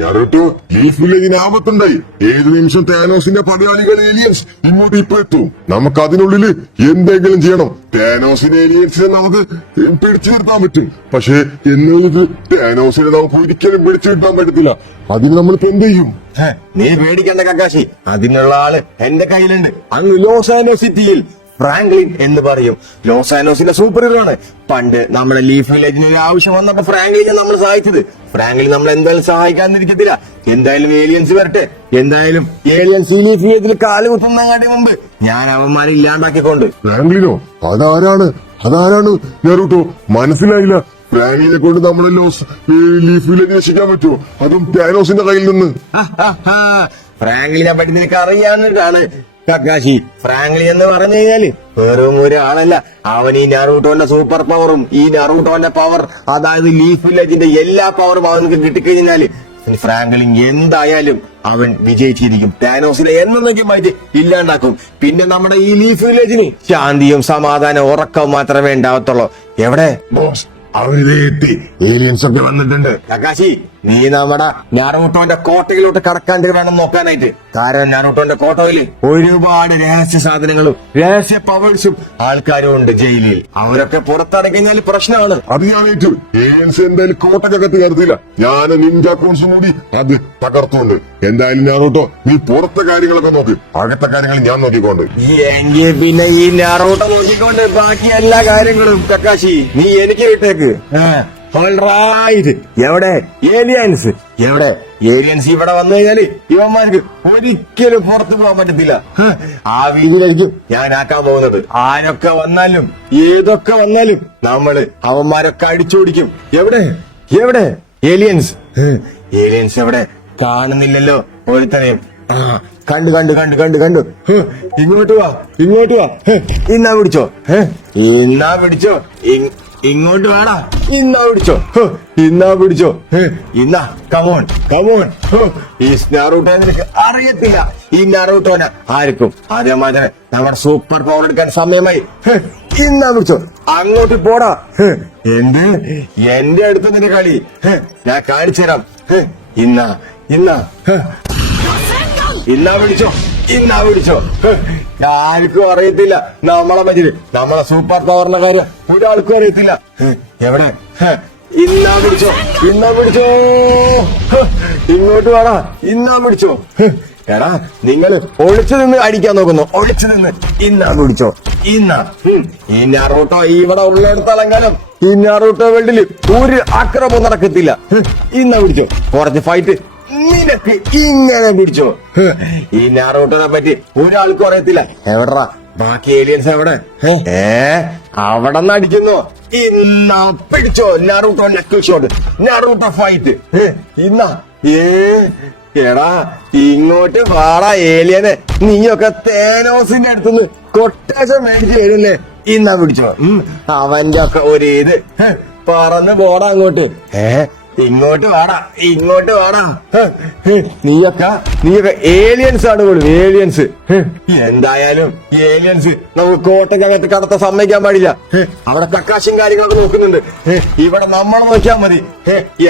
ഞാനോട്ടോ leaf വില്ലേജിന് ആപത്തുണ്ടായി. ഏത് നിമിഷം താനോസിന്റെ പടയാളികൾ ഏലിയൻസ് ഇങ്ങോട്ട് ഇപ്പൊ എത്തും. നമുക്ക് അതിനുള്ളില് എന്തെങ്കിലും ചെയ്യണം. താനോസിന് ഏലിയൻസിനെ നമുക്ക് പിടിച്ചു നിർത്താൻ പറ്റും. പക്ഷെ എന്നത് താനോസിനെ നമുക്ക് ഒരിക്കലും പിടിച്ചു കിട്ടാൻ പറ്റത്തില്ല. അതിന് നമ്മളിപ്പോ എന്ത് ചെയ്യും? നീ പേടിക്കണ്ട കക്കാശി, അതിനുള്ള ആള് എന്റെ കയ്യിലുണ്ട്. അങ്ങ് ലോസ് ആൻഡോസ് സിറ്റിയിൽ ഫ്രാങ്ക്ലിൻ എന്ന് പറയും. ലോസ് ആൻഡോസിന്റെ സൂപ്പർ ഹീറോ ആണ്. പണ്ട് നമ്മുടെ ലീഫ് വില്ലേജിന് ഒരു ആവശ്യം വന്നപ്പോ ഫ്രാങ്ക്ലിനെ നമ്മൾ സഹായിച്ചത്. ഫ്രാങ്ക്ലിൻ നമ്മൾ എന്തായാലും സഹായിക്കാതിരിക്കത്തില്ല. എന്തായാലും ഏലിയൻസ് വരട്ടെ. എന്തായാലും ഏലിയൻസ് ഈ ലീഫ് വില്ലേജിൽ കാല് കുത്തുന്നങ്ങാട്ടി മുമ്പ് ഞാൻ അവന്മാരെ ഇല്ലാണ്ടാക്കിക്കൊണ്ട്. ഫ്രാങ്ക്ലിനോ? അതാരാണ് ഞാനോട്ടോ മനസ്സിലായില്ല. ഫ്രാങ്ക്ലിനെ കൊണ്ട് നമ്മുടെ ലീഫ് വില്ലേജ് രക്ഷിക്കാൻ പറ്റുമോ? അതും താനോസിന്റെ കയ്യിൽ നിന്ന്? ഫ്രാങ്ക്ലിനെ പറ്റി നിനക്ക് അറിയാനായിട്ടാണ് കക്കാശി. ഫ്രാങ്ക്ലിൻ എന്ന് പറഞ്ഞു കഴിഞ്ഞാല് വെറും ഒരാളല്ല. അവൻ ഈ നറൂട്ടോന്റെ സൂപ്പർ പവറും ഈ നറൂട്ടോന്റെ പവർ, അതായത് ലീഫ് വില്ലേജിന്റെ എല്ലാ പവറും അവനക്ക് കിട്ടിക്കഴിഞ്ഞാല് ഫ്രാങ്ക്ലിൻ എന്തായാലും അവൻ വിജയിച്ചിരിക്കും. താനോസിനെ എന്നേക്കുമായിട്ട് ഇല്ലാണ്ടാക്കും. പിന്നെ നമ്മുടെ ഈ ലീഫ് വില്ലേജിന് ശാന്തിയും സമാധാനവും ഉറക്കവും മാത്രമേ ഉണ്ടാവത്തുള്ളൂ. എവിടെ ബോസ്, അവരിലെത്തി. ഏലിയൻസ് ഒക്കെ വന്നിട്ടുണ്ട്. കക്കാശി, നീ നമ്മുടെ നാറൂട്ടോന്റെ കോട്ടയിലോട്ട് കടക്കാൻ വേണം നോക്കാനായിട്ട്. കാരണം നാറൂട്ടോന്റെ കോട്ടയില് ഒരുപാട് രഹസ്യ സാധനങ്ങളും രഹസ്യ പവേഴ്സും ആൾക്കാരും ഉണ്ട് ജയിലിൽ. അവരൊക്കെ പുറത്തിറങ്ങിക്കഴിഞ്ഞാൽ പ്രശ്നമാണ്. അത് ഞാൻ ഏറ്റു. ഏലിയൻസ് എന്തായാലും കോട്ടക്കകത്ത് കയറത്തില്ല. ഞാൻ നിഞ്ച കോൺസും കൂടി അത് തകർത്തുകൊണ്ട്. എന്തായാലും നാറൂട്ടോ, നീ പുറത്തെ കാര്യങ്ങളൊക്കെ നോക്ക്. അകത്തെ കാര്യങ്ങൾ ഞാൻ നോക്കിക്കൊണ്ട്. എങ്കിൽ പിന്നെ ഈ നാറൂട്ടോ നോക്കിക്കൊണ്ട് ബാക്കി എല്ലാ കാര്യങ്ങളും കക്കാശി നീ എനിക്ക് വിട്ടേക്ക്. എവിടെ ഏലിയൻസ്? ഇവിടെ വന്നു കഴിഞ്ഞാല് ഇവന്മാർക്ക് ഒരിക്കലും പുറത്തു പോകാൻ പറ്റത്തില്ല. ആ വീതിയിലായിരിക്കും ഞാൻ ആക്കാൻ പോകുന്നത്. ആരൊക്കെ വന്നാലും ഏതൊക്കെ വന്നാലും നമ്മള് അവന്മാരൊക്കെ അടിച്ചോടിക്കും. എവിടെ ഏലിയൻസ്? എവിടെ? കാണുന്നില്ലല്ലോ ഒരുത്തനെയും. കണ്ടു. ഇങ്ങോട്ട് വാ. ഇന്നാ പിടിച്ചോ. ഇങ്ങോട്ട് വേടാ. ഇന്നാ പിടിച്ചോ. ഇന്നാ കമോൺ. ഈ നാറൂട്ടോനെ നിനക്ക് അറിയത്തില്ല. ഈ നാറൂട്ടോനെ ആർക്കും അതേമാതിരി നമ്മുടെ സൂപ്പർ പവർ എടുക്കാൻ സമയമായി. ഇന്നാ പിടിച്ചോ. അങ്ങോട്ട് പോടാ. എന്റെ അടുത്ത് നിന്റെ കളി ഞാൻ കാണിച്ചു തരാം. ഇന്നാ പിടിച്ചോ. ആർക്കും അറിയത്തില്ല നമ്മളെ പറ്റി, നമ്മളെ സൂപ്പർ പവറിന്റെ കാര്യം ഒരാൾക്കും അറിയത്തില്ല. എവിടെ? ഇന്നാ പിടിച്ചോ. ഇങ്ങോട്ട് വേടാ. ഇന്നാ പിടിച്ചോ. എടാ, നിങ്ങൾ ഒളിച്ചു നിന്ന് അടിക്കാൻ നോക്കുന്നു. ഇന്നാ പിടിച്ചോ. ഈ നാറൂട്ടോ ഇവിടെ ഉള്ളിടത്തോളം ഈ നാറൂട്ടോ വേൾഡില് ഒരു ആക്രമണം നടക്കത്തില്ല. ഇന്നാ പിടിച്ചോ. കുറച്ച് ഫൈറ്റ് നിനക്ക് ഇങ്ങനെ പിടിച്ചോ. ഈ നാറൂട്ടോനെ പറ്റി ഒരാൾക്കും അറിയത്തില്ല. എവിടാ ബാക്കി ഏലിയൻസ്? എവിടെ? അവിടെ നിന്ന് അടിക്കുന്നു. ഇന്നാ പിടിച്ചോ. നാറൂട്ടോ നെക്കിൾ ഷോട്ട്, നാറൂട്ടോ ഫൈറ്റ്. എടാ, ഇങ്ങോട്ട് വാടാ ഏലിയനെ. നീയൊക്കെ തേനോസിന്റെ അടുത്തുനിന്ന് കൊട്ടേഷൻ മേടിച്ച് വരുന്നേ. ഇന്നാ പിടിച്ചോ. അവന്റെ ഒക്കെ ഒരു ഇത് പറന്ന് പോടാ അങ്ങോട്ട്. ഇങ്ങോട്ട് വാടാ. നീയൊക്കെ ഏലിയൻസ് ആണ് പോലും. ഏലിയൻസ് എന്തായാലും ഏലിയൻസ് നമുക്ക് കോട്ടയ്ക്കകത്ത് കടത്താൻ സമ്മതിക്കാൻ പാടില്ല. അവിടെ കക്കാശും കാര്യങ്ങളൊക്കെ നോക്കുന്നുണ്ട്. ഇവിടെ നമ്മളെ നോക്കിയാൽ മതി.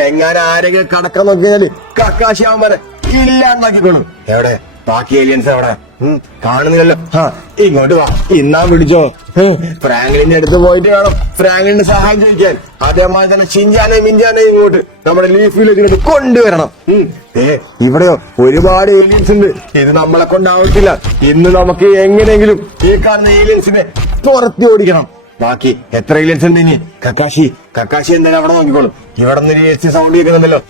എങ്ങനെ ആരെങ്കിലും കടക്കാൻ നോക്കിയാല് കക്കാശി അവന്മാരെ ഇല്ലാണ്ടാക്കിക്കോളും. എവിടെ ബാക്കി ഏലിയൻസ്? എവിടെ? കാണുന്നില്ലല്ലോ. ഇങ്ങോട്ട് വാ. ഇന്നാ പിടിച്ചോ. ഫ്രാങ്ക്ലിന്റെ അടുത്ത് പോയിട്ട് വേണം ഫ്രാങ്ക്ലിന്റെ സഹായം ചോദിക്കാൻ. അതേമാതിരി തന്നെ ചിഞ്ചാനെ മിഞ്ചാനെ ഇങ്ങോട്ട് നമ്മുടെ ലീഫ് വില്ലേജിലോട്ട് കൊണ്ടുവരണം. ഇവിടെയോ ഒരുപാട് ഏലിയൻസ് ഉണ്ട്. ഇത് നമ്മളെ കൊണ്ടാവത്തില്ല. ഇന്ന് നമുക്ക് എങ്ങനെയെങ്കിലും ഈ കാണുന്ന ഏലിയൻസിനെ തുരത്തി ഓടിക്കണം. ബാക്കി എത്ര ഏലിയൻസ് ഉണ്ട് ഇനി? കക്കാശി എന്തായാലും അവിടെ നോക്കിക്കോളും. ഇവിടെ നിന്ന് സൗണ്ട് കേൾക്കുന്നുണ്ടല്ലോ.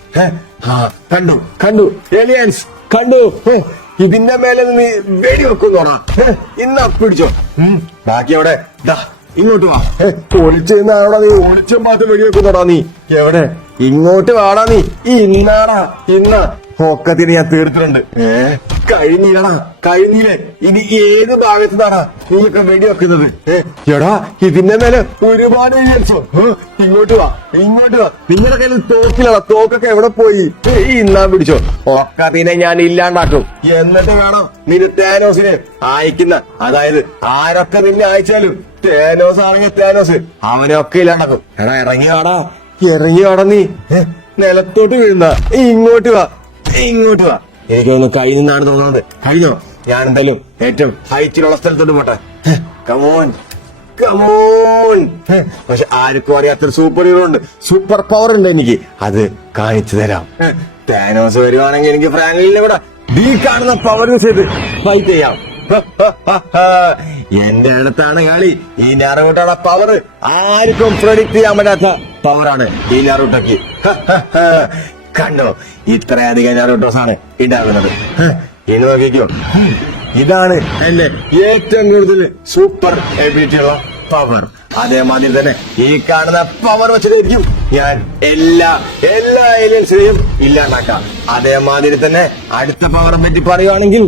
കണ്ടു ഏലിയൻസ് കണ്ടു. ഇതിന്റെ മേലെ നീ വെടി വെക്കുന്നോടാ. ഇന്നാ പിടിച്ചോ. ബാക്കി അവിടെ ഇങ്ങോട്ട് വാ. ഒളിച്ചെന്ന് അവിടെ നീ ഒളിച്ചും പാത്ത് വെടി വെക്കുന്നോടാ നീ. എവിടെ? ഇങ്ങോട്ട് വാടാ നീ. ഇന്നാ ഒക്കത്തിന് ഞാൻ തീർത്തിട്ടുണ്ട്. കഴിഞ്ഞില്ലേ? ഇനി ഏത് ഭാഗത്ത് നിന്നാടാ നീയൊക്കെ വെടി വെക്കുന്നത്? എടാ, ഇതിന്റെ മേലെ ഒരുപാട് ഏലിയൻസോ. ഇങ്ങോട്ട് വാ. നിങ്ങളുടെ കയ്യിൽ തോക്കിലാടാ. തോക്കൊക്കെ എവിടെ പോയി? ഇന്നാ പിടിച്ചോ. ഒക്കത്തിനെ ഞാൻ ഇല്ലാണ്ടാക്കും. എന്നിട്ട് വേണം നിന്റെ താനോസിനെ അയക്കുന്ന. അതായത് ആരൊക്കെ നിന്നെ അയച്ചാലും താനോസ് ആണെങ്കിൽ താനോസ് അവനൊക്കെ ഇല്ലാണ്ടാക്കും. എടാ, ഇറങ്ങി വാടാ നീ. നിലത്തോട്ട് വീഴുന്ന. ഇങ്ങോട്ട് വാ. ഇങ്ങോട്ട് വാ. എനിക്കൊന്ന് കൈ നിന്നാണ് തോന്നുന്നത്. കഴിഞ്ഞോ? ഞാൻ എന്തായാലും ഏറ്റവും ഹൈറ്റിലുള്ള സ്ഥലത്തോട്ട് പോട്ടെ. Come on come on. പക്ഷെ ആർക്കും അറിയാത്തൊരു സൂപ്പർ ഹീറോ ഉണ്ട്, സൂപ്പർ പവർ ഉണ്ട് എനിക്ക്. അത് കാണിച്ചു തരാം. താനോസ് വരുവാണെങ്കിൽ എനിക്ക് ഫ്രാങ്ക്ലിനെ കൂടെ ഈ കാണുന്ന പവർ യൂസ് ചെയ്ത് ഫൈറ്റ് ചെയ്യാം. എന്റെ അടുത്താണ് കളി. ഈ നാറുട്ടോയുടെ പവർ ആർക്കും പ്രെഡിക്ട് ചെയ്യാൻ പറ്റാത്ത പവറാണ് ഈ നാറുട്ടോക്ക്. കണ്ടോ, ഇത്രയധികം നാറുട്ടോസ് ആണ് ഉണ്ടാകുന്നത്. ഇനി നോക്കിക്കോ, ഇതാണ് എന്റെ ഏറ്റവും കൂടുതൽ സൂപ്പർ എബിലിറ്റി ഉള്ള പവർ. അതേമാതിരി തന്നെ ഈ കാണുന്ന പവർ വെച്ചിട്ടായിരിക്കും ഞാൻ എല്ലാ ഏലിയൻസിനെയും ഇല്ലാണ്ടാക്കാം. അതേമാതിരി തന്നെ അടുത്ത പവറെ പറ്റി പറയുകയാണെങ്കിൽ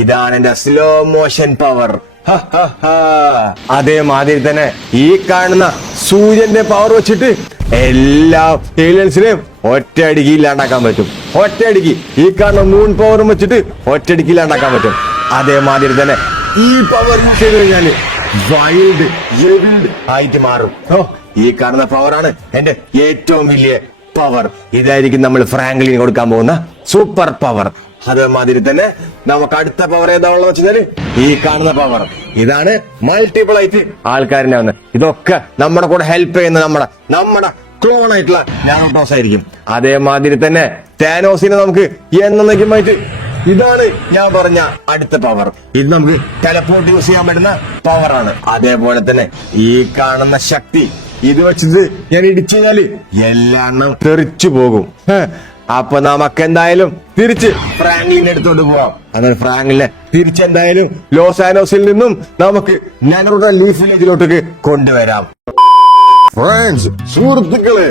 ഇതാണ് എന്റെ സ്ലോ മോഷൻ പവർ. അതേമാതിരി തന്നെ ഈ കാണുന്ന സൂര്യന്റെ പവർ വെച്ചിട്ട് എല്ലാ ഏലിയൻസിനെയും ഒറ്റയടിക്ക് ഇല്ലാണ്ടാക്കാൻ പറ്റും. ഒറ്റയടിക്ക് ഈ കാണുന്ന മൂൺ പവറും വെച്ചിട്ട് ഒറ്റയടിക്ക് ഇല്ലാണ്ടാക്കാൻ പറ്റും. അതേമാതിരി തന്നെ ഈ പവർ യൂസ് ചെയ്ത് കഴിഞ്ഞാല് വൈൽഡ് ആയിട്ട് മാറും. ഈ കാണുന്ന പവറാണ് എന്റെ ഏറ്റവും വലിയ പവർ. ഇതായിരിക്കും നമ്മൾ ഫ്രാങ്ക്ലിന് കൊടുക്കാൻ പോകുന്ന സൂപ്പർ പവർ. അതേമാതിരി തന്നെ നമുക്ക് അടുത്ത പവർ ഏതാണെന്ന് വെച്ചാല് ഈ കാണുന്ന പവർ. ഇതാണ് മൾട്ടിപ്പിൾ ആയിട്ട് ആൾക്കാരിനെ വന്ന് ഇതൊക്കെ നമ്മുടെ കൂടെ ഹെൽപ്പ് ചെയ്യുന്ന നമ്മുടെ ക്ലോൺ ആയിട്ടുള്ള നാനോട്ടോസ് ആയിരിക്കും. അതേമാതിരി തന്നെ താനോസിനെ നമുക്ക് എന്നേക്കുമായിട്ട് ഇതാണ് ഞാൻ പറഞ്ഞ അടുത്ത പവർ. ഇത് നമുക്ക് ടെലപ്പോർട്ട് യൂസ് ചെയ്യാൻ പറ്റുന്ന പവറാണ്. അതേപോലെ തന്നെ ഈ കാണുന്ന ശക്തി ഇത് വെച്ചിട്ട് ഞാൻ ഇടിച്ചു കഴിഞ്ഞാല് എല്ലാം തെറിച്ചു പോകും. അപ്പൊ നമുക്ക് എന്തായാലും തിരിച്ച് ഫ്രാങ്ക്ലിന്റെ അടുത്തോട്ട് പോവാം. അങ്ങനെ ഫ്രാങ്ക്ലിനെ തിരിച്ചെന്തായാലും ലോസ് ആനോസിൽ നിന്നും നമുക്ക് നാനോട്ട ലീഫ് വില്ലേജിലോട്ടേക്ക് കൊണ്ടുവരാം. ഫ്രണ്ട്സ്, സുഹൃത്തുക്കളെ,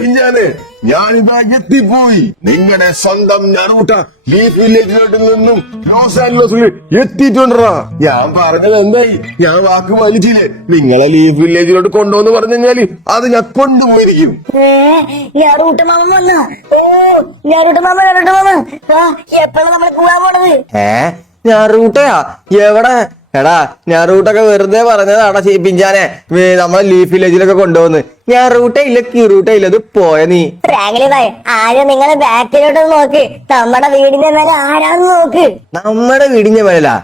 പിഞ്ചാനെ ഞാനിതാ എത്തിപ്പോയി. നിങ്ങളുടെ സ്വന്തം നാറൂട്ടോ ലീഫ് വില്ലേജിലോട്ട് നിന്നും ലോസ് ആൻജലസിൽ എത്തിയിട്ടുണ്ടാ. ഞാൻ പറഞ്ഞത് എന്തായി? ഞാൻ വാക്ക് വലിച്ചില്ലേ? നിങ്ങളെ ലീഫ് വില്ലേജിലോട്ട് കൊണ്ടുവന്ന് പറഞ്ഞു കഴിഞ്ഞാല് അത് ഞാൻ കൊണ്ടുപോയിരിക്കും. നാറൂട്ടോ മാമ വന്ന. നാറൂട്ടോ മാമ എപ്പോഴാണ് നമ്മൾ പോവാൻ പോണത്? നാറൂട്ടോയാ? എവിടെ? എടാ, നാറൂട്ടൊക്കെ വെറുതെ പറഞ്ഞതാടാ പിഞ്ചാനെ, നമ്മളെ ലീഫ് വില്ലേജിലൊക്കെ കൊണ്ടുപോകുന്നു. നാറൂട്ടയില്ല, കിറൂട്ടയില്ല, അത് പോയ നീ. ഫ്രാങ്ക്ലി ഭായ്, ആരും നിങ്ങളെ ബാക്കിലോട്ട് നോക്ക്. നമ്മുടെ വീടിന്റെ മേലെ ആരാന്ന് നോക്ക്. നമ്മുടെ വീടിന്റെ മേലാ?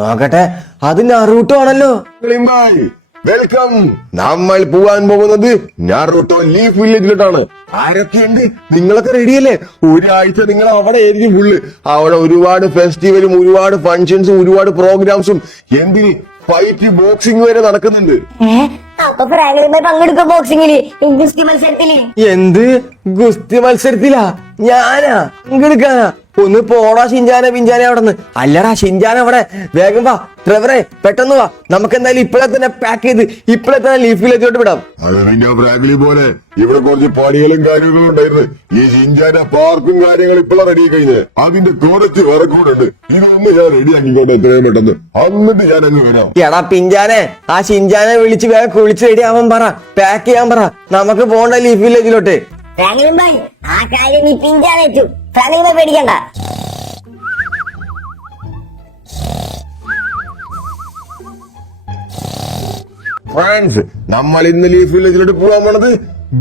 നോക്കട്ടെ, അത് നാറൂട്ടോ ആണല്ലോ. വെൽക്കം. നമ്മൾ പോവാൻ പോകുന്നത് നാറൂട്ടോ ലീഫ് വില്ലേജിലോട്ടാണ്. ആരൊക്കെയുണ്ട്? നിങ്ങളൊക്കെ റെഡിയല്ലേ? ഒരാഴ്ച നിങ്ങൾ അവിടെ ആയിരിക്കും ഫുള്ള്. അവിടെ ഒരുപാട് ഫെസ്റ്റിവലും ഒരുപാട് ഫങ്ഷൻസും ഒരുപാട് പ്രോഗ്രാംസും എന്തിന് ഫൈറ്റ് ബോക്സിംഗ് വരെ നടക്കുന്നുണ്ട്. അപ്പൊ ഫ്രാങ്ക്ലി ഭായ് പങ്കെടുക്കും ബോക്സിംഗില്, ഗുസ്തി മത്സരത്തില്. എന്ത് ഗുസ്തി മത്സരത്തിലാ? ഞാനാ പങ്കെടുക്കാനാ? ഒന്ന് പോടാ ഷിൻജാനെ പിഞ്ചാനെ അവിടെ നിന്ന്. അല്ലടാ ഷിൻജാൻ അവിടെ, വേഗം വാ ട്രെവറെ, പെട്ടെന്ന് വാ. നമുക്ക് എന്തായാലും ഇപ്പോഴെ തന്നെ പാക്ക് ചെയ്ത് ഇപ്പോഴെ തന്നെ ലീഫ് വില്ലേജിലോട്ട് വിടാം. അത് പിന്നെ ഫ്രാങ്ക്ലി പോലെ ഇവിടെ കുറച്ച് പണികളും കാര്യങ്ങളും ഉണ്ടായിരുന്നു. ഈ ഷിൻജാന്റെ പാർക്കും കാര്യങ്ങളും ഇപ്പോഴാണ് റെഡി കഴിഞ്ഞത്. അതിന്റെ കുറച്ച് വറക്കൂടുണ്ട്. ഇതൊന്ന് ഞാൻ റെഡി ആക്കിക്കോട്ടെ എത്രയും പെട്ടെന്ന്, എന്നിട്ട് ഞാൻ അങ്ങ് വരാം. എടാ പിഞ്ചാനെ, ആ ഷിൻജാനെ വിളിച്ച് വേഗം കുളിച്ച് റെഡി ആവാൻ പറ, പാക്ക് ചെയ്യാൻ പറ. നമുക്ക് പോണ്ട ലീഫ് വില്ലേജിലോട്ട്. ഫ്രാങ്ക്ലി ഭായ്, ആ കാര്യം നീ പിഞ്ചാനേറ്റു. ഫ്രാങ്ക്ലി ഭായ് പേടിക്കണ്ട. ഫ്രണ്ട്സ്, നമ്മൾ ഇന്ന് ലീഫ് വില്ലേജിലോട്ട് പോകാൻ പോണത്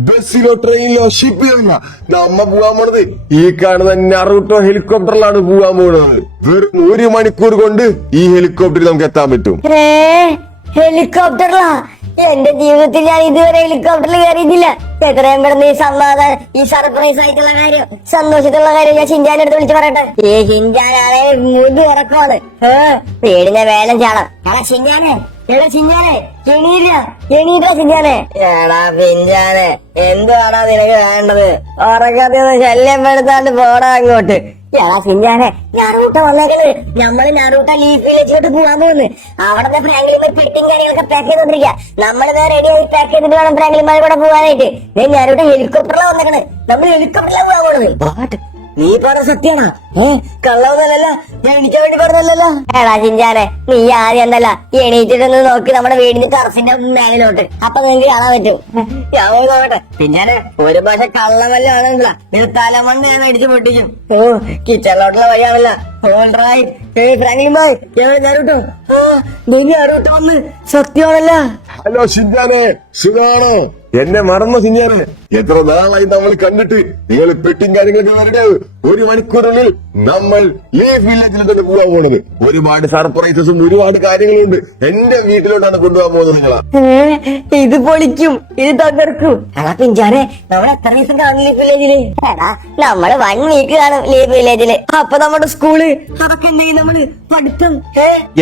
ബസ്സിലോ ട്രെയിനിലോ ഷിപ്പിലല്ല. നമ്മ പോകാൻ പോണത് ഈ കാണുന്ന നാറൂട്ടോ ഹെലികോപ്റ്ററിലാണ് പോകാൻ പോകുന്നത്. വെറും 1 മണിക്കൂർ കൊണ്ട് ഈ ഹെലികോപ്റ്ററിൽ നമുക്ക് എത്താൻ പറ്റും. ഹെലികോപ്റ്ററിലാ? എന്റെ ജീവിതത്തിൽ ഞാൻ ഇതുവരെ ഹെലികോപ്റ്ററിൽ കയറിയിട്ടില്ല. എത്രയും പെട്ടെന്ന് ഈ സർപ്രൈസ് ആയിട്ടുള്ള കാര്യം, സന്തോഷത്തിലുള്ള കാര്യം ഞാൻ ഷിൻജാനെ അടുത്ത് വിളിച്ച് പറയട്ടെ. ഈ ഷിൻജാനാണെ മുടി ഇറക്കമാണ്. വീടിന്റെ വേലം ചാടാം. എടാ ഷിൻജാനെ, എണീറ്റാ ഷിൻജാനെ. എടാ പിഞ്ചാനെ, എന്തുവാടാ നിനക്ക് വേണ്ടത്? ഉറക്കത്തിൽ നിന്ന് ശല്യപ്പെടുത്താണ്ട് പോടാ അങ്ങോട്ട്. എടാ ഷിൻജാനെ, നാറൂട്ടോ വന്നേക്കുന്നത്. നമ്മള് നാറൂട്ടോ ലീഫ് വില്ലേജിലോട്ട് പോകാൻ പോകുന്നു. അവിടുത്തെ ഫ്രാങ്ക്ലിമാർ പെട്ടിയും കാര്യങ്ങളൊക്കെ പാക്ക് ചെയ്തോണ്ടിരിക്കുക. നമ്മള് റെഡി ആയി പാക്ക് ചെയ്തിട്ട് വേണം ഫ്രാങ്ക്ലിമാർ കൂടെ പോകാനായിട്ട്. നാറൂട്ടോ ഹെലികോപ്റ്ററിലാ വന്നേക്കണേ. നമ്മൾ ഹെലികോപ്റ്ററിലാ പോകാൻ പോകുന്നത്. നീ പറഞ്ഞ സത്യാണോ? കള്ളവന്നല്ല, ഞാൻ എണീക്കാൻ വേണ്ടി പറഞ്ഞല്ലോ. എടാ ഷിൻജാനെ, നീ ആദ്യം എന്തല്ല എണീറ്റിട്ടൊന്ന് നോക്കി നമ്മുടെ വീടിന്റെ ടെറസിന്റെ മേലിലോട്ട്. അപ്പൊ നിനക്ക് കാണാൻ പറ്റും. ഞാൻ നോക്കട്ടെ. പിന്നെ ഒരു ഭാഷ കള്ളമല്ല ആണെന്നില്ല, നീ തലമണ്ട ഞാൻ അടിച്ചു പൊട്ടിക്കും. കിച്ചണിലോട്ടുള്ള വഴിയാണല്ല. വന്ന് സത്യമാണല്ല. ഹലോ ഷിൻജാനെ, സുഖാണോ? എന്നെ മറന്നു സിഞ്ഞാനെ. എത്ര നാളായി നമ്മൾ കണ്ടിട്ട്. നിങ്ങൾ പെട്ടിയും കാര്യങ്ങളൊക്കെ വരട്ടെ. 1 മണിക്കൂറിനുള്ളിൽ നമ്മൾ ലീഫ് വില്ലേജിലോട്ട് തന്നെ പോകാൻ പോണത്. ഒരുപാട് സർപ്രൈസസും ഒരുപാട് കാര്യങ്ങളുണ്ട്. എന്റെ വീട്ടിലോട്ടാണ് കൊണ്ടുപോകാൻ പോകുന്നത് നിങ്ങളാ. ഇത് പൊളിക്കും, ഇത് തകർക്കും. എടാ പിഞ്ചാനെ, നമ്മൾ എത്ര ദിവസം കാണും ലീഫ് വില്ലേജില്? എടാ നമ്മള് 1 വീക്ക് കാണും ലീഫ് വില്ലേജില്. അപ്പൊ നമ്മുടെ സ്കൂള് അതൊക്കെ എന്തെങ്കിലും നമ്മള് പഠിത്തം.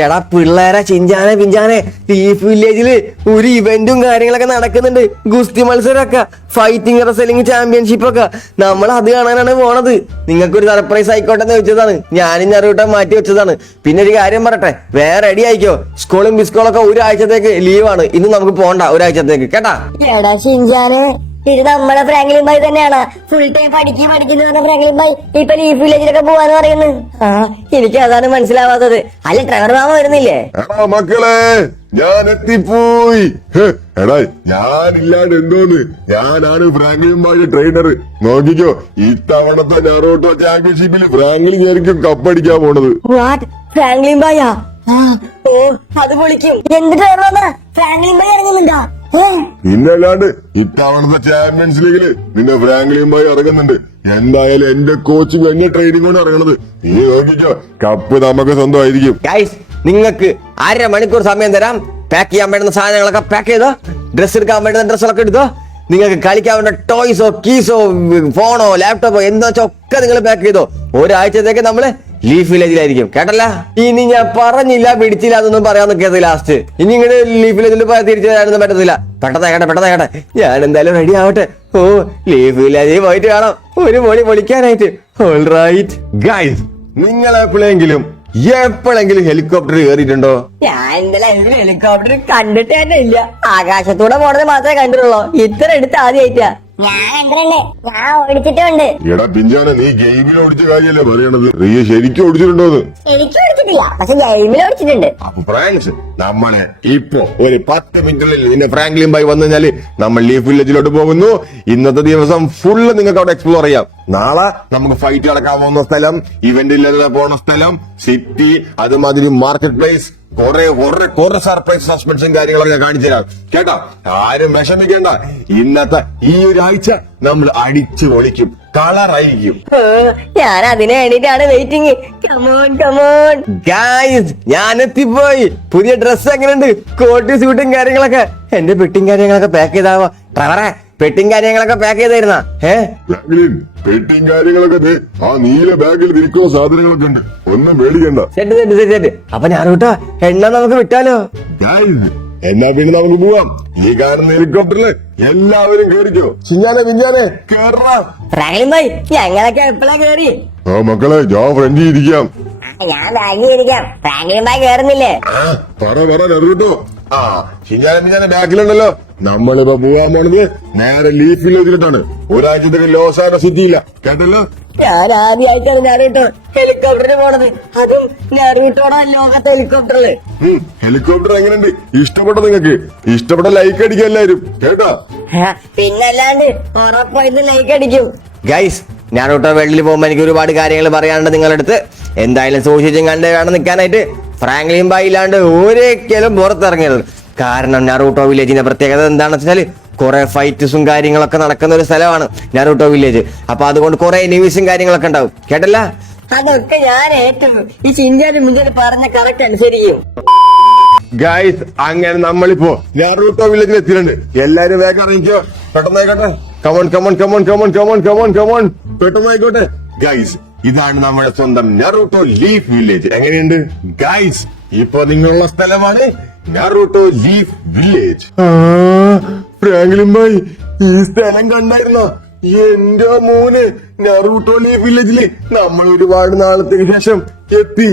എടാ പിള്ളേരെ ചിഞ്ചാനെ പിഞ്ചാനെ, ലീഫ് വില്ലേജില് ഒരു ഇവന്റും കാര്യങ്ങളൊക്കെ നടക്കുന്നുണ്ട്. ഗുസ്തി മത്സരമൊക്കെ, ഫൈറ്റിംഗ് റെസ്ലിംഗ് ചാമ്പ്യൻഷിപ്പ് ഒക്കെ. നമ്മൾ അത് കാണാനാണ് പോണത്. നിങ്ങൾക്കൊരു സർപ്രൈസ് ആയിക്കോട്ടെ എന്ന് വെച്ചതാണ്. ഞാനും ഞറുകൂട്ടം മാറ്റി വെച്ചതാണ്. പിന്നെ ഒരു കാര്യം പറയട്ടെ, വേറെ റെഡി ആയിക്കോ. സ്കൂളും ബിസ്കോളൊക്കെ ഒരാഴ്ചത്തേക്ക് ലീവാണ്. ഇന്ന് നമുക്ക് പോണ്ട ഒരാഴ്ചത്തേക്ക്, കേട്ടാ. എടാ ഷിൻജാനെ, ഇത് നമ്മുടെ ഫ്രാങ്ക്ലിൻ ഭായ് തന്നെയാണ്. ഫുൾ ടൈം പഠിക്കുന്ന പറഞ്ഞ ഫ്രാങ്ക്ലിൻ ഭായ് ഇപ്പൊ ലീഫ് വില്ലേജിലൊക്കെ പോവാന്ന് പറയുന്നു. എനിക്ക് അതാണ് മനസ്സിലാവാത്തത്. അല്ല ട്രെവർ മാമ വരുന്നില്ലേ? എടാ മക്കളെ, ഞാൻ എത്തിപ്പോയി. എടാ ഞാനില്ലാണ്ട് എന്തോന്ന്, ഞാനാണ് ഫ്രാങ്ക്ലിൻ ഭായിയുടെ ട്രെയിനർ. നോക്കിക്കോ, ഇത്തവണത്തെ നാറൂട്ടോ ചാമ്പ്യൻഷിപ്പിൽ ഫ്രാങ്ക്ലിൻ ആയിരിക്കും കപ്പടിക്കാൻ പോണത്. What, Franklin ഭായാ? ഓ, അത് പൊളിക്കും. എന്ത് ട്രെവർ മാമ, ഫ്രാങ്ക്ലിൻ ഭായ് ഇറങ്ങുന്നുണ്ടോ? പിന്നല്ലാണ്ട് ഇത്തവണത്തെ ചാമ്പ്യൻസ് ലീഗില് നിന്റെ ഫ്രാങ്ക്ലിൻ ഭായി ഇറങ്ങുന്നുണ്ട്. എന്തായാലും എന്റെ കോച്ചിങ് എന്നെ ട്രെയിനിങ് കൊണ്ട് ഇറങ്ങണത്. നീ നോക്കിക്കോ, കപ്പ് നമുക്ക് സ്വന്തമായിരിക്കും. ഗൈസ്, നിങ്ങൾക്ക് 1/2 മണിക്കൂർ സമയം തരാം. പാക്ക് ചെയ്യാൻ വേണ്ടുന്ന സാധനങ്ങളൊക്കെ പാക്ക് ചെയ്തോ. ഡ്രസ് എടുക്കാൻ വേണ്ടുന്ന ഡ്രസ്സുകളൊക്കെ എടുത്തോ. നിങ്ങൾക്ക് കളിക്കാൻ വേണ്ട ടോയ്സോ കീസോ ഫോണോ ലാപ്ടോപ്പോ എന്താ വെച്ചാൽ ഒക്കെ നിങ്ങൾ പാക്ക് ചെയ്തോ. ഒരാഴ്ചത്തേക്ക് നമ്മള് ലീഫ് വില്ലേജിലായിരിക്കും, കേട്ടല്ല. ഇനി ഞാൻ പറഞ്ഞില്ല പിടിച്ചില്ല അതൊന്നും പറയാൻ നിൽക്കരുത്. ലാസ്റ്റ് ഇനി ഇങ്ങനെ ലീഫ് വില്ലേജിൽ തിരിച്ചു തരാനൊന്നും പറ്റത്തില്ല. പെട്ടെന്ന് ഞാൻ എന്തായാലും റെഡി ആവട്ടെ. ഓ, ലീഫ് വില്ലേജിൽ പോയിട്ട് കാണാം ഒരു പൊളി പൊളിക്കാനായിട്ട്. ഓൾറൈറ്റ് ഗൈസ്, നിങ്ങൾ എപ്പോഴെങ്കിലും ഹെലികോപ്റ്റർ കയറിയിട്ടുണ്ടോ? ഞാൻ ഇന്നലെ ഒരു ഹെലികോപ്റ്റർ കണ്ടിട്ട് തന്നെ ഇല്ല. ആകാശത്തൂടെ പോണത് മാത്രമേ കണ്ടിട്ടുള്ളൂ. ഇത്ര എടുത്ത് ആദ്യമായിട്ടാ ഞാൻ കണ്ടിട്ടുണ്ട്. ഞാൻ ഓടിച്ചിട്ടുണ്ട്. എടാ പിഞ്ചാനെ, നീ ഗെയിമിൽ ഓടിച്ച കാര്യമല്ലേ പറയണത്. നീ ശരിക്കും ഓടിച്ചിട്ടുണ്ടോന്ന്? എനിക്ക് ഓടിച്ചിട്ടില്ല, പക്ഷെ ഗെയിമിൽ ഓടിച്ചിട്ടുണ്ട്. അപ്പൊ ഫ്രാങ്ക്സ്, നമ്മളെ ഇപ്പൊ ഒരു 10 മിനിറ്റിനുള്ളിൽ നിന്റെ ഫ്രാങ്ക്ലിൻ ഭായി വന്നു കഴിഞ്ഞാല് നമ്മൾ ലീഫ് വില്ലേജിലോട്ട് പോകുന്നു. ഇന്നത്തെ ദിവസം ഫുള്ള് നിങ്ങൾക്ക് അവിടെ എക്സ്പ്ലോർ ചെയ്യാം. നാളെ നമുക്ക് ഫൈറ്റ് നടക്കാൻ പോകുന്ന സ്ഥലം, ഇവന്റിൽ പോണ സ്ഥലം, സിറ്റി, അതുമാതിരി മാർക്കറ്റ് പ്ലേസ്, കുറെ സർപ്രൈസ് സസ്പെൻസും കാര്യങ്ങളൊക്കെ ഞാൻ കാണിച്ചു തരാം, കേട്ടോ. ആരും വിഷമിക്കേണ്ട. ഇന്നത്തെ ഈ ഒരാഴ്ച നമ്മൾ അടിച്ചു പൊളിക്കും, കളറായിരിക്കും. ഞാൻ അതിന് വേണ്ടിട്ടാണ് വെയിറ്റിംഗ്. കമോൺ കമോൺ ഗൈസ്, ഞാൻ എത്തിപ്പോയി. പുതിയ ഡ്രസ് എങ്ങനെയുണ്ട്? കോട്ട് സ്യൂട്ടും കാര്യങ്ങളൊക്കെ. എന്റെ പെട്ടിയും കാര്യങ്ങളൊക്കെ പാക്ക് ചെയ്താവോ. ട്രവറെ, പെട്ടിയും കാര്യങ്ങളൊക്കെ പാക്ക് ചെയ്തായിരുന്നാ? ഫ്രാങ്ക്ലിൻ, പെട്ടിയും കാര്യങ്ങളൊക്കെ ദേ ആ നീല ബാഗിൽ വിൽക്കുന്ന സാധനങ്ങളൊക്കെ ഉണ്ട്. ഒന്നും പേടിക്കണ്ട. സെറ്റ്. അപ്പൊ ഞാൻ കേട്ടോ എണ്ണ നമുക്ക് വിട്ടാലോ? ഗൈസ്, എന്നാ പിന്നെ നമുക്ക് പോവാം. ഈ കാണുന്ന ഹെലികോപ്റ്ററില് എല്ലാവരും കേറിക്കോ. ചിഞ്ഞാനെ കേറാ. ഫ്രാങ്ക്ലിൻ ഭായ്, ഞങ്ങളൊക്കെ എപ്പോഴാ കേറി? ആ മക്കളെ, ഞാൻ ഫ്രണ്ടിൽ ഇരിക്കാം. ഞാൻ ബാഗിൽ ഇരിക്കാം. ഫ്രാങ്ക്ലിൻ ഭായ് കേറുന്നില്ലേ? പറ കേട്ടോ. ആ ചിഞ്ഞാനെ ബാക്കിലുണ്ടല്ലോ. നമ്മളിപ്പോ പോവാൻ പോണത് നേരെ ലീഫ് വില്ലേജിലോട്ടാണ്. ഒരാഴ്ചത്തേക്ക് ലോസാന സിറ്റിയില്ല, കേട്ടല്ലോ. ഞാൻ ആദ്യമായിട്ടാണ് നാരൂട്ടോ ഹെലികോപ്റ്ററിന് പോണത്. അതും നാരൂട്ടോടെ ലോകത്തെ ഹെലികോപ്റ്ററില്. ഹെലികോപ്റ്റർ എങ്ങനെയുണ്ട്? ഇഷ്ടപ്പെട്ടോ നിങ്ങൾക്ക്? ഇഷ്ടപ്പെട്ട ലൈക്ക് അടിക്കുക എല്ലാരും, കേട്ടോ. പിന്നല്ലാണ്ട് ഉറപ്പായിട്ട് ലൈക്ക് അടിക്കും. ഗൈസ്, ഞാൻ കേട്ടോ വെള്ളിൽ പോകുമ്പോ എനിക്ക് ഒരുപാട് കാര്യങ്ങൾ പറയാനുണ്ട് നിങ്ങളുടെ അടുത്ത്. എന്തായാലും സൂക്ഷിച്ചും കണ്ട് വേണം നിൽക്കാനായിട്ട്. ഫ്രാങ്ക്ലിൻ ഭായ് ഇല്ലാണ്ട് ഒരിക്കലും പുറത്തിറങ്ങരുത്. കാരണം നാറൂട്ടോ വില്ലേജിന്റെ പ്രത്യേകത എന്താണെന്ന് വെച്ചാൽ കുറെ ഫൈറ്റ്സും കാര്യങ്ങളൊക്കെ നടക്കുന്ന ഒരു സ്ഥലമാണ് നാറൂട്ടോ വില്ലേജ്. അപ്പൊ അതുകൊണ്ട് കുറെ എനിമീസും കാര്യങ്ങളൊക്കെ ഉണ്ടാവും, കേട്ടല്ല. അതൊക്കെ ഞാൻ ഏറ്റു. ഈ ചിഞ്ചാനും മുഞ്ചാനും പറഞ്ഞ കറക്റ്റ് അനുസരിക്കും. ഗൈസ്, അങ്ങനെ നമ്മളിപ്പോ നാറൂട്ടോ വില്ലേജിൽ എത്തിയിട്ടുണ്ട്. എല്ലാരും വേഗം ഇറങ്ങിക്കോ. പെട്ടെന്നായിക്കോട്ടെ. കമോൺ. പെട്ടെന്നായിക്കോട്ടെ. ഗൈസ്, ഇതാണ് നമ്മുടെ സ്വന്തം നാറൂട്ടോ ലീഫ് വില്ലേജ്. എങ്ങനെയുണ്ട് ഗൈസ്? ഇപ്പൊ നിങ്ങളുള്ള സ്ഥലമാണ് നാറൂട്ടോ ലീഫ് വില്ലേജ്. ഫ്രാങ്ക്ലിൻ ഭായ്, ഈ സ്ഥലം കണ്ടായിരുന്നോ? എന്റെ മോന്, നാറൂട്ടോ ലീഫ് വില്ലേജില് നമ്മൾ ഒരുപാട് നാളത്തേക്ക് ശേഷം എത്തി.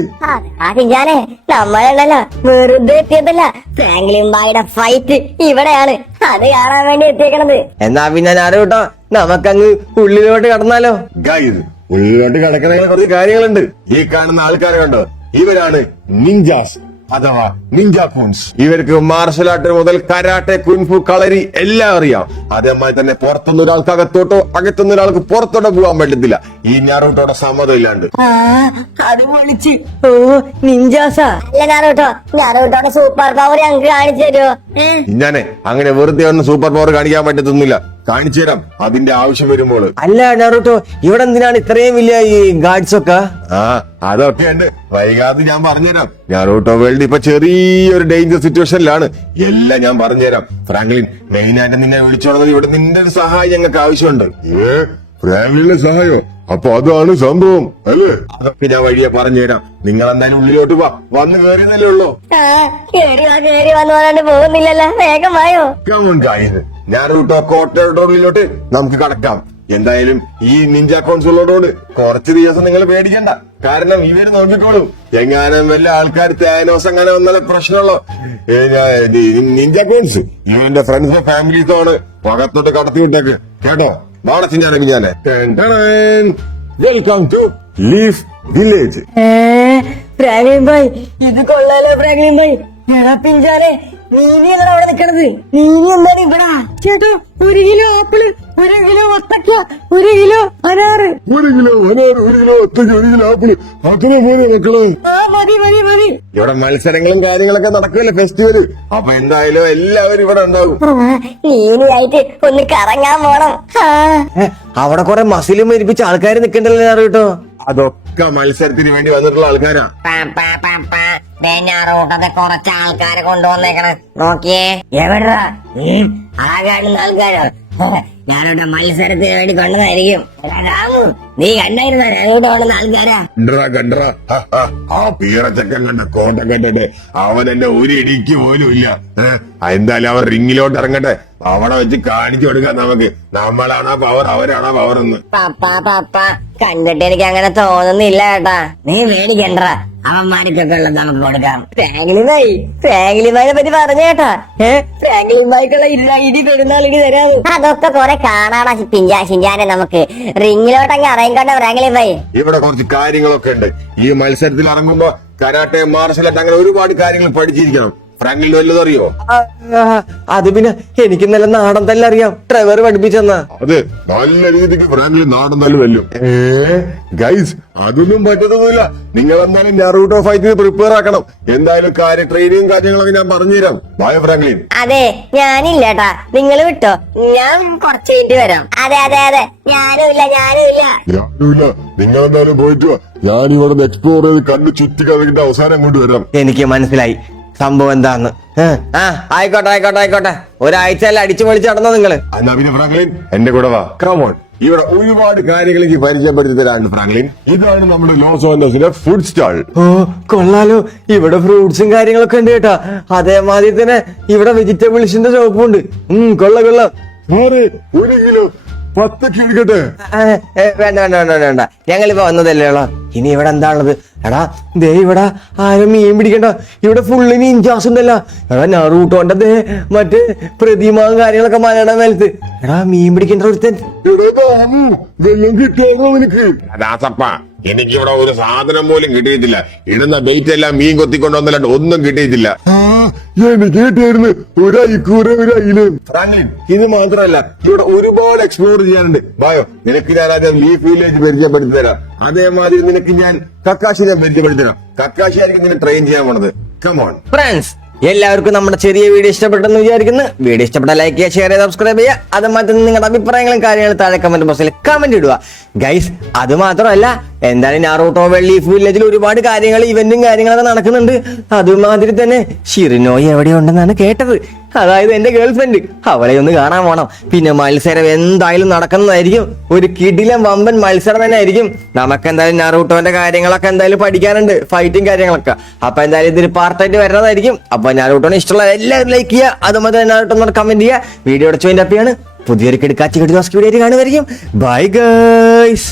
ചിഞ്ചാനെ, നമ്മളുണ്ടല്ലോ വെറുതെ എത്തിയതല്ല. ഫ്രാങ്ക്ലിൻ ഭായിയുടെ ഫൈറ്റ് ഇവിടെയാണ്. അത് കാണാൻ വേണ്ടി എത്തിയേക്കണത്. എന്നാ പിന്നെ നാറൂട്ടോ നമുക്കങ്ങ് ഉള്ളിലോട്ട് കടന്നാലോ? ഗൈസ്, ഉള്ളിലോട്ട് കിടക്കണ കുറച്ച് കാര്യങ്ങളുണ്ട്. ഈ കാണുന്ന ആൾക്കാരെ കണ്ടോ? ഇവരാണ് നിഞ്ചാസ്. അഥവാ നിഞ്ച കൂൺസ്. ഇവർക്ക് മാർഷൽ ആർട്ട് മുതൽ കരാട്ടെ, കുൻഫു, കളരി എല്ലാം അറിയാം. അതേമാതിരി തന്നെ പുറത്തുനിന്ന് ഒരാൾക്ക് അകത്തോട്ടോ അകത്തുനിന്ന് ഒരാൾക്ക് പുറത്തോട്ടോ പോകാൻ പറ്റത്തില്ല ഈ നാറൂട്ടോടെ സമ്മതം ഇല്ലാണ്ട്. അത് വിളിച്ച് ഓ നിഞ്ചാസാ. അല്ല നാറൂട്ടോടെ സൂപ്പർ പവർ ഞങ്ങൾക്ക് കാണിച്ചു തരുമോ? ഞാനെ അങ്ങനെ വെറുതെ ഒന്നും സൂപ്പർ പവർ കാണിക്കാൻ പറ്റത്തൊന്നുമില്ല. കാണിച്ചു തരാം അതിന്റെ ആവശ്യം വരുമ്പോൾ. അല്ല നാറൂട്ടോ, ഇവിടെ എന്തിനാണ് ഇത്രയും വലിയ ഈ ഗാർഡ്സ് ഒക്കെ? അതൊക്കെ ഉണ്ട്, വൈകാതെ ഞാൻ പറഞ്ഞുതരാം. നാറൂട്ടോ വേൾഡ് ഇപ്പൊ ചെറിയൊരു ഡേഞ്ചർ സിറ്റുവേഷനിലാണ്. എല്ലാം ഞാൻ പറഞ്ഞുതരാം. ഫ്രാങ്ക്ലിൻ, മെയിനായിട്ട് നിന്നെ വിളിച്ചോളത് ഇവിടെ നിന്റെ ഒരു സഹായം ഞങ്ങൾക്ക് ആവശ്യമുണ്ട്. ഫ്രാങ്ക്ലിന്റെ സഹായോ? അപ്പൊ അതാണ് സംഭവം അല്ലേ? അതൊക്കെ ഞാൻ വഴിയെ പറഞ്ഞുതരാം. നിങ്ങൾ എന്തായാലും ഉള്ളിലോട്ട് വന്ന് കയറിയതല്ലേ ഉള്ളൂ. കേറി വന്നു പറയാണ്ട് പോകുന്നില്ലല്ലോ, വേഗം വായോ. നാറൂട്ടോ കോട്ടയുടെ ഉള്ളിലോട്ട് നമുക്ക് കടക്കാം. എന്തായാലും ഈ നിഞ്ച കോൺസുകളോട് കുറച്ച് ദിവസം നിങ്ങൾ പേടിക്കണ്ട. കാരണം ഇവര് നോക്കിക്കോളും. എങ്ങാനും വല്ല ആൾക്കാർ തേനോസ് അങ്ങനെ വന്നാലേ പ്രശ്നമുള്ളൂ. നിഞ്ച കോൺസ് ഇവന്റെ ഫ്രണ്ട്സോ ഫാമിലീസോ ആണ് പകത്തോട്ട് കടത്തി വിട്ടേക്ക് കേട്ടോ. വാടച്ചിഞ്ഞാനൊക്കെ ഞാന് welcome to leaf village. Franklin bhai, ഇത് കൊള്ളാലോ ഫ്രാങ്ക്ലിൻ ഭായ്. എടാ പിഞ്ചാനെ, നീനി എന്താണ് അവിടെ നിക്കണത്? നീനി എന്താണ് ഇവിടെ? ചേട്ടാ, 1 കിലോ ആപ്പിള്, 1 കിലോ വത്തക്ക, 1 കിലോ അനാറ്. 1 കിലോ അനാറ്, 1 കിലോ ഒത്തയ്ക്ക്, 1 കിലോ ആപ്പിള്, അത്ര പോലെ മക്കളെ. മതി. ഇവിടെ മത്സരങ്ങളും കാര്യങ്ങളൊക്കെ നടക്കുമല്ലേ, ഫെസ്റ്റിവല്. അപ്പൊ എന്തായാലും എല്ലാവരും ഇവിടെ ഉണ്ടാവും. നീനിയായിട്ട് ഒന്ന് കറങ്ങാൻ പോണം. അവിടെ കുറെ മസിലും മരിപ്പിച്ച ആൾക്കാർ നിക്കണ്ടല്ലോ നാറൂട്ടോ. അതൊക്കെ മത്സരത്തിന് വേണ്ടി വന്നിട്ടുള്ള ആൾക്കാരാ. റൂട്ടത്തെ കുറച്ച് ആൾക്കാരെ കൊണ്ടുവന്നേക്കണ നോക്കിയേ. എവിടാ ആ കാണുന്ന ആൾക്കാരോ? ഞാനോട്ടെ മത്സരത്തിന് വേണ്ടി കൊണ്ടതായിരിക്കും. രാമു, നീ കണ്ടായിരുന്ന ഞാനോട്ട് കൊണ്ടുവന്ന ആൾക്കാരാ. കണ്ടറാ ആ പീറച്ചക്കൻ കണ്ട കോട്ടം കണ്ടിട്ട് അവൻ എന്നെ ഒരു ഇടിക്ക് പോലും ഇല്ല. എന്തായാലും അവൻ റിങ്ങിലോട്ട് ഇറങ്ങട്ടെ, അവിടെ വെച്ച് കാണിച്ചു കൊടുക്കാം നമുക്ക്. നമ്മളാണോ പവർ, അവരാണോ പവർ എന്ന്. പപ്പ കണ്ടിട്ട് എനിക്ക് അങ്ങനെ തോന്നുന്നില്ല കേട്ടാ. നീ മേടിക്കണ്ട, അവന്മാർക്കൊക്കെ ഉള്ളത് നമുക്ക് കൊടുക്കാം. ഫ്രാങ്ക്ലിൻ ഭായിനെ പറ്റി പറഞ്ഞ കേട്ടാ. ഫ്രാങ്ക്ലിൻ ഭായിക്കുള്ള ഇടി പെരുന്നാളിന് തരാമോ? അതൊക്കെ കൊറേ കാണാടാ ഷിഞ്ചാനെ. നമുക്ക് റിങ്ങിലോട്ടങ്ങ് അറിയിക്കോട്ടെ ഫ്രാങ്ക്ലിൻ ഭായി. ഇവിടെ കുറച്ച് കാര്യങ്ങളൊക്കെ ഉണ്ട്. ഈ മത്സരത്തിൽ ഇറങ്ങുമ്പോ കരാട്ടെ, മാർഷൽ ആർട്ട് അങ്ങനെ ഒരുപാട് കാര്യങ്ങൾ പഠിച്ചിരിക്കണം. ഫ്രാങ്ക്ലിൻ വല്ലതും അറിയോ? അത് പിന്നെ എനിക്ക് നല്ല നാടൻ തന്നെ അറിയാം. ട്രെവർ പഠിപ്പിച്ചെന്നാ. അതെ, നല്ല രീതിക്ക് ഫ്രാങ്ക്ലിൻ നാടൻ നല്ല വല്ലും. ഗൈസ്, അതൊന്നും പറ്റത്തൊന്നുമില്ല. നിങ്ങൾ എന്തായാലും നാറൂട്ടോ ഫൈറ്റിന് പ്രിപ്പയർ ആക്കണം. എന്തായാലും ട്രെയിനിങ്ങും കാര്യങ്ങളൊക്കെ ഞാൻ പറഞ്ഞുതരാം. ബായ ഫ്രാങ്ക്ലിൻ. അതെ, ഞാനില്ലേട്ടാ, നിങ്ങൾ വിട്ടോ, ഞാൻ കുറച്ച് കഴിഞ്ഞിട്ട് വരാം. അതെ ഞാനും ഇല്ല. നിങ്ങൾ എന്തായാലും പോയിട്ട് വാ. ഞാൻ ഇവിടെ എക്സ്പ്ലോർ ചെയ്ത് കണ്ണ് ചുറ്റി കറങ്ങിട്ട് അവസാനം കൊണ്ട് വരാം. എനിക്ക് മനസ്സിലായി സംഭവം എന്താന്ന്. ആയിക്കോട്ടെ. ഒരാഴ്ചയല്ല അടിച്ചു പൊളിച്ച് നടന്നോ നിങ്ങള്. എന്നാ പിന്നെ ഫ്രാങ്ക്ലിൻ എന്റെ കൂടെ വാ. കമോൺ, ഇവിടെ ഒരുപാട് കാര്യങ്ങൾ എനിക്ക് പരിചയപ്പെടുത്തി തരാനുണ്ട് ഫ്രാങ്ക്ലിൻ. ഇതാണ് നമ്മുടെ ലോസ് ആഞ്ചലസിലെ ഫുഡ് സ്റ്റാൾ. ഓ കൊള്ളാലോ, ഇവിടെ ഫ്രൂട്ട്സും കാര്യങ്ങളൊക്കെ ഉണ്ട് കേട്ടാ. അതേമാതിരി തന്നെ ഇവിടെ വെജിറ്റബിൾസിന്റെ ഷോപ്പും ഉണ്ട്. കൊള്ളാം. 1 കിലോ 10 എടുക്കട്ടെ. വേണ്ട, ഞങ്ങളിപ്പോ വന്നതല്ലേ ഉള്ളോ. ഇനി ഇവിടെ എന്താണുള്ളത്? എടാ ദേ ഇവിടെ ആരും മീൻ പിടിക്കണ്ട. ഇവിടെ ഫുള്ള് നിഞ്ചാസ് ഉണ്ടല്ലോ. എടാ നാറൂട്ടോന്റെ ദേ മറ്റേ പ്രതിമയും കാര്യങ്ങളൊക്കെ മലയുടെ മേലത്ത്. എടാ മീൻ പിടിക്കേണ്ട ഒരുത്തൻ. വെള്ളം കിട്ടുമോ നിനക്ക്? ദാസപ്പ, എനിക്കിവിടെ ഒരു സാധനം പോലും കിട്ടിയിട്ടില്ല. ഇടുന്ന ബെയ്റ്റ് എല്ലാം മീൻ കൊത്തിക്കൊണ്ടുവന്നല്ലാണ്ട് ഒന്നും കിട്ടിയിട്ടില്ല. എനിക്ക് കിട്ടിയായിരുന്നു ഒരു അയില്. ഫ്രാങ്ക്ലിൻ, ഇത് മാത്രമല്ല, ഇവിടെ ഒരുപാട് എക്സ്പ്ലോർ ചെയ്യാനുണ്ട്. ബായോ, നിനക്ക് ഞാൻ ആദ്യം ലീഫ് വില്ലേജ് പരിചയപ്പെടുത്തി തരാം. അതേമാതിരി നിനക്ക് ഞാൻ കക്കാശിനെ പരിചയപ്പെടുത്തി തരാം. കക്കാശി ആയിരിക്കും നിന്നെ ട്രെയിൻ ചെയ്യാൻ പോണത്. കമോൺ ഫ്രണ്ട്സ്, എല്ലാവർക്കും നമ്മുടെ ചെറിയ വീഡിയോ ഇഷ്ടപ്പെട്ടെന്ന് വിചാരിക്കുന്നു. വീഡിയോ ഇഷ്ടപ്പെട്ട ലൈക്ക് ചെയ്യുക, ഷെയർ ചെയ്യുക, സബ്സ്ക്രൈബ് ചെയ്യുക. അത് മാത്രം നിങ്ങളുടെ അഭിപ്രായങ്ങളും കാര്യങ്ങളും താഴെ കമന്റ് ബോക്സിൽ കമന്റ് ഇടുക ഗൈസ്. അത് മാത്രമല്ല, എന്തായാലും നാറൂട്ടോ ലീഫ് വില്ലേജിൽ ഒരുപാട് കാര്യങ്ങൾ, ഇവന്റും കാര്യങ്ങളൊക്കെ നടക്കുന്നുണ്ട്. അതുമാതിരി തന്നെ ഷിറിനോയി എവിടെയുണ്ടെന്നാണ് കേട്ടത്. അതായത് എന്റെ ഗേൾ ഫ്രണ്ട്, അവളെ ഒന്ന് കാണാൻ പോണം. പിന്നെ മത്സരം എന്തായാലും നടക്കുന്നതായിരിക്കും. ഒരു കിടിലം വമ്പൻ മത്സരം തന്നെ ആയിരിക്കും. നമുക്ക് എന്തായാലും നാറൂട്ടോന്റെ കാര്യങ്ങളൊക്കെ എന്തായാലും പഠിക്കാനുണ്ട്, ഫൈറ്റും കാര്യങ്ങളൊക്കെ. അപ്പൊ എന്തായാലും ഇതൊരു പാർട്ടായിട്ട് വരുന്നതായിരിക്കും. അപ്പൊ നാറൂട്ടോനെ ഇഷ്ടമുള്ള എല്ലാവരും ലൈക്ക് ചെയ്യുക. അതുമാതിരി നാറൂട്ടോ കമന്റ് ചെയ്യുക. വീഡിയോ അടച്ചു അതിന്റെ അപ്പിയാണ്. പുതിയൊരു കിടക്കാച്ചി വീഡിയോ കാണുമായിരിക്കും. Bye guys.